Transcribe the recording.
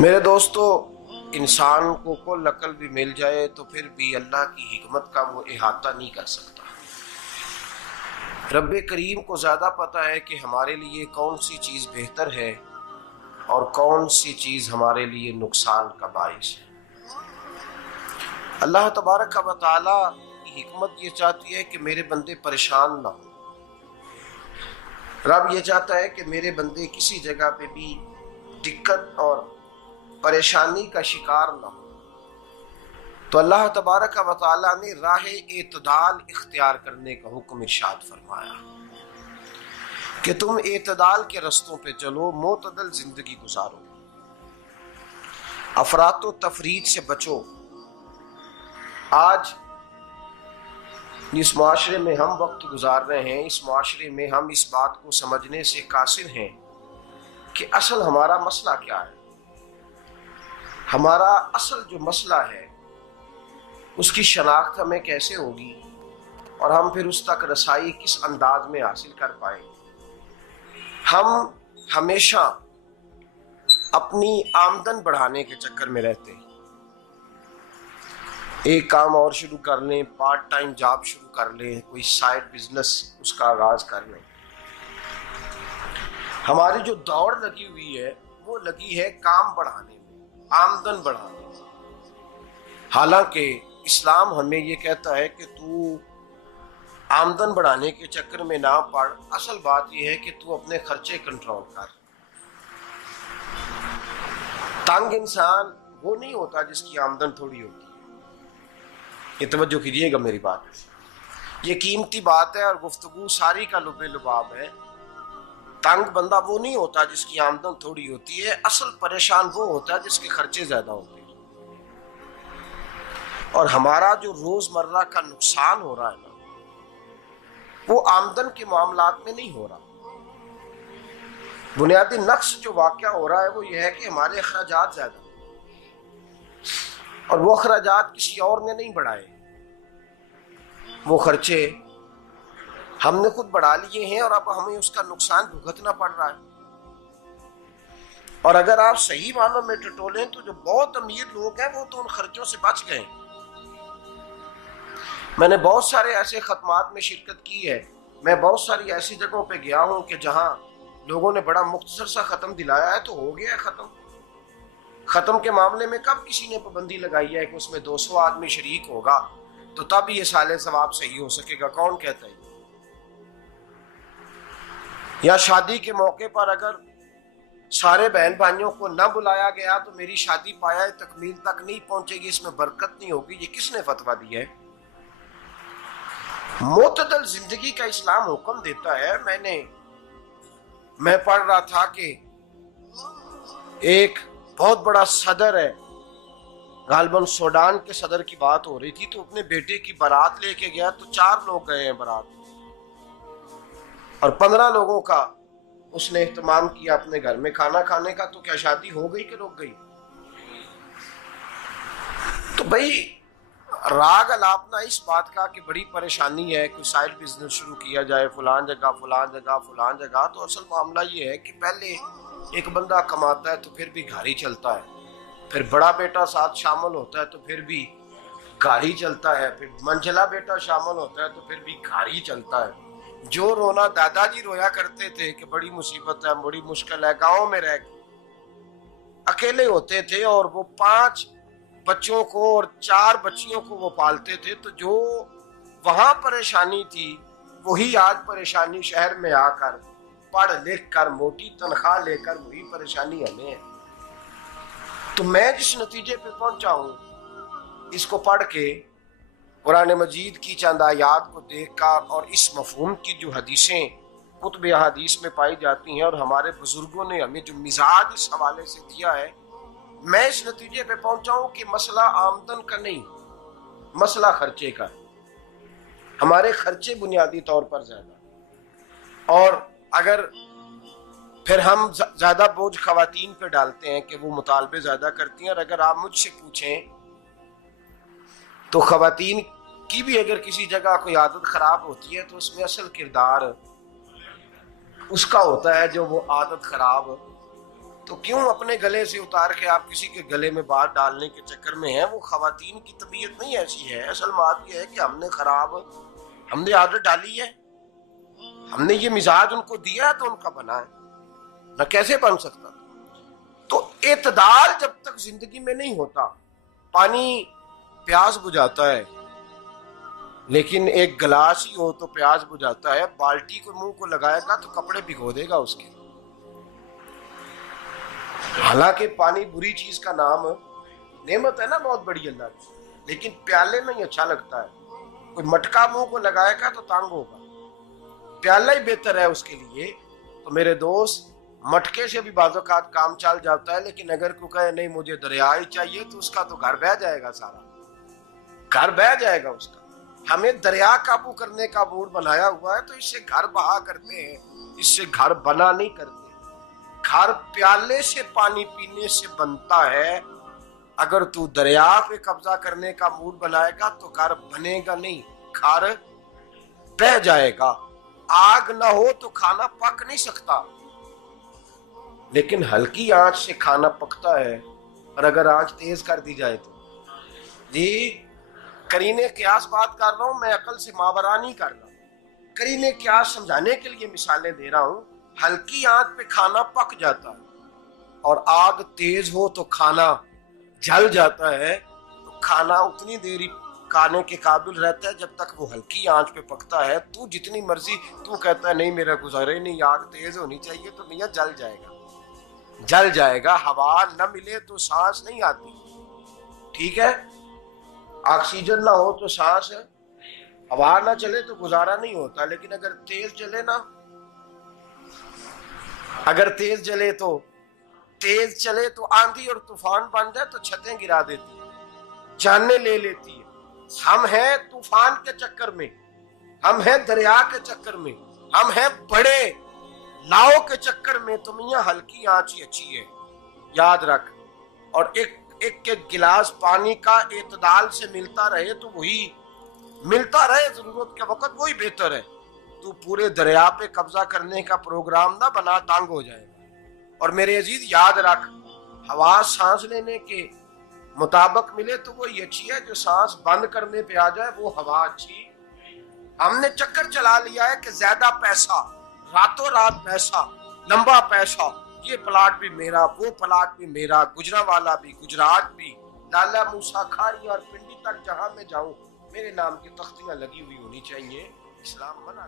मेरे दोस्तों, इंसान को कुल अकल भी मिल जाए तो फिर भी अल्लाह की हिकमत का वो इहाता नहीं कर सकता। रब्बे करीम को ज़्यादा पता है कि हमारे लिए कौन सी चीज़ बेहतर है और कौन सी चीज़ हमारे लिए नुकसान का बाइस है। अल्लाह तबारक व तआला की हिकमत ये चाहती है कि मेरे बंदे परेशान ना हो। रब ये चाहता है कि मेरे बंदे किसी जगह पे भी दिक्कत और परेशानी का शिकार ना हो। तो अल्लाह तबारक व तआला ने राहे एतदाल इख्तियार करने का हुक्म इरशाद फरमाया कि तुम एतदाल के रस्तों पे चलो, मोतदल जिंदगी गुजारो, अफरातो तफरीद से बचो। आज जिस माशरे में हम वक्त गुजार रहे हैं, इस माशरे में हम इस बात को समझने से कासिर हैं कि असल हमारा मसला क्या है। हमारा असल जो मसला है उसकी शनाख्त हमें कैसे होगी और हम फिर उस तक रसाई किस अंदाज में हासिल कर पाए। हम हमेशा अपनी आमदन बढ़ाने के चक्कर में रहते हैं। एक काम और शुरू कर लें, पार्ट टाइम जॉब शुरू कर लें, कोई साइड बिजनेस उसका आगाज कर लें। हमारी जो दौड़ लगी हुई है वो लगी है काम बढ़ाने में, आमदन बढ़ाने में। हालांकि इस्लाम हमें ये कहता है कि तू आमदन बढ़ाने के चक्कर में ना पड़। असल बात यह है कि तू अपने खर्चे कंट्रोल कर। तंग इंसान वो नहीं होता जिसकी आमदन थोड़ी होती है। ये तवज्जो कीजिएगा मेरी बात, ये कीमती बात है और गुफ्तगू सारी का लुबे लुबाब है। तंग बंदा वो नहीं होता जिसकी आमदन थोड़ी होती है। असल परेशान वो होता है जिसके खर्चे ज्यादा होते हैं। और हमारा जो रोजमर्रा का नुकसान हो रहा है ना, वो आमदन के मामलात में नहीं हो रहा। बुनियादी नक्श जो वाकया हो रहा है वो ये है कि हमारे अखराजात ज्यादा, और वो अखराजात किसी और ने नहीं बढ़ाए। वो खर्चे हमने खुद बढ़ा लिए हैं और अब हमें उसका नुकसान भुगतना पड़ रहा है। और अगर आप सही मानों में टटोलें तो जो बहुत अमीर लोग हैं वो तो उन खर्चों से बच गए। मैंने बहुत सारे ऐसे खत्मात में शिरकत की है। मैं बहुत सारी ऐसी जगहों पे गया हूं कि जहां लोगों ने बड़ा मुख्तसर सा खत्म दिलाया है तो हो गया है खत्म। खत्म के मामले में कब किसी ने पाबंदी लगाई है कि उसमें 200 आदमी शरीक होगा तो तब ये साले सवाब सही हो सकेगा? कौन कहता है? या शादी के मौके पर अगर सारे बहन भाइयों को न बुलाया गया तो मेरी शादी पाया तकमील तक नहीं पहुंचेगी, इसमें बरकत नहीं होगी। ये किसने फतवा दिया है? मोतदल जिंदगी का इस्लाम हुक्म देता है। मैं पढ़ रहा था कि एक बहुत बड़ा सदर है, गालिबन सूडान के सदर की बात हो रही थी, तो अपने बेटे की बारात लेके गया तो 4 लोग गए हैं बारात, और 15 लोगों का उसने एहतमाम किया अपने घर में खाना खाने का। तो क्या शादी हो गई कि रुक गई? तो भाई राग अलापना इस बात का कि बड़ी परेशानी है, कोई साइड बिजनेस शुरू किया जाए फलान जगह फलान जगह फलान जगह। तो असल मामला ये है कि पहले एक बंदा कमाता है तो फिर भी घर ही चलता है, फिर बड़ा बेटा साथ शामिल होता है तो फिर भी घर ही चलता है, फिर मंझला बेटा शामिल होता है तो फिर भी घर ही चलता है। जो रोना दादाजी रोया करते थे कि बड़ी मुसीबत है, बड़ी मुश्किल है, गाँव में रह अकेले होते थे और वो 5 बच्चों को और 4 बच्चियों को वो पालते थे। तो जो वहां परेशानी थी वही आज परेशानी शहर में आकर पढ़ लिख कर मोटी तनख्वाह लेकर वही परेशानी हमें है। तो मैं जिस नतीजे पे पहुंचा हूं इसको पढ़ के, कुरान मजीद की चंद आयात को देखकर और इस मफहूम की जो हदीसें कुतुब हदीस में पाई जाती हैं और हमारे बुजुर्गों ने हमें जो मिजाज इस हवाले से दिया है, मैं इस नतीजे पे पहुंचा हूं कि मसला आमदन का नहीं, मसला खर्चे का है। हमारे खर्चे बुनियादी तौर पर ज्यादा, और अगर फिर हम ज्यादा बोझ खवातीन पे डालते हैं कि वो मुतालबे ज्यादा करती हैं। और अगर आप मुझसे पूछें तो खवातीन की भी अगर किसी जगह कोई आदत खराब होती है तो उसमें असल किरदार उसका होता है जो वो आदत खराब तो क्यों अपने गले से उतार के आप किसी के गले में बात डालने के चक्कर में हैं? वो खवातीन की तबीयत नहीं ऐसी है। असल बात यह है कि हमने आदत डाली है, हमने ये मिजाज उनको दिया है तो उनका बना है, न कैसे बन सकता। तो एतदाल जब तक जिंदगी में नहीं होता, पानी प्यास बुझाता है लेकिन एक गिलास ही हो तो प्यास बुझाता है, बाल्टी को मुंह को लगाएगा तो कपड़े भिगो देगा उसके। हालांकि पानी बुरी चीज का नाम नेमत है ना, बहुत बड़ी अल्लाह की, लेकिन प्याले में ही अच्छा लगता है। कोई मटका मुंह को लगाएगा तो तांग होगा, प्याला ही बेहतर है उसके लिए। तो मेरे दोस्त, मटके से भी बाज़-औक़ात काम चल जाता है, लेकिन अगर कोई कहे नहीं मुझे दरिया ही चाहिए तो उसका तो घर बह जाएगा, सारा घर बह जाएगा उसका। हमें दरिया काबू करने का मूड बनाया हुआ है तो इससे घर बहा करते हैं, इससे घर बना नहीं करते। घर प्याले से पानी पीने से बनता है। अगर तू दरिया पे कब्जा करने का मूड बनाएगा तो घर बनेगा नहीं, घर बह जाएगा। आग ना हो तो खाना पक नहीं सकता, लेकिन हल्की आंच से खाना पकता है। और अगर आंच तेज कर दी जाए तो जी, करीने क्यास बात कर रहा हूं मैं, अकल से मावरा नहीं कर रहा। करीने क्यास समझाने के लिए मिसालें दे रहा हूं। हल्की आंच पे खाना पक जाता है और आग तेज हो तो खाना जल जाता है। तो खाना उतनी देर खाने के काबिल रहता है जब तक वो हल्की आंच पे पकता है। तू जितनी मर्जी तू कहता है नहीं मेरा गुजारे नहीं, आग तेज होनी चाहिए, तो मियां जल जाएगा, जल जाएगा। हवा न मिले तो सांस नहीं आती, ठीक है। ऑक्सीजन ना हो तो सांस, हवा ना चले तो गुजारा नहीं होता। लेकिन अगर तेज जले ना, अगर तेज जले तो तेज चले तो आंधी और तूफान बन जाए तो छतें गिरा देती है, जाने ले लेती है। हम हैं तूफान के चक्कर में, हम हैं दरिया के चक्कर में, हम हैं बड़े नाव के चक्कर में। तो मियां हल्की आंच ही अच्छी है, याद रख। और एक गिलास पानी का एतदाल से मिलता रहे तो वही मिलता रहे, जरूरत के वक्त वही बेहतर है। तू पूरे दरिया पे कब्जा करने का प्रोग्राम ना बना, तांग हो जाएगा। और मेरे अजीज याद रख, हवा सांस लेने के मुताबिक मिले तो वही अच्छी है, जो सांस बंद करने पे आ जाए वो हवा अच्छी। हमने चक्कर चला लिया है कि ज्यादा पैसा, रातों रात पैसा, लंबा पैसा, ये प्लाट भी मेरा, वो प्लाट भी मेरा, गुजरांवाला भी, गुजरात भी, लाला मूसा खाड़ी और पिंडी तक जहां मैं जाऊं मेरे नाम की तख्तियां लगी हुई होनी चाहिए। इस्लाम मना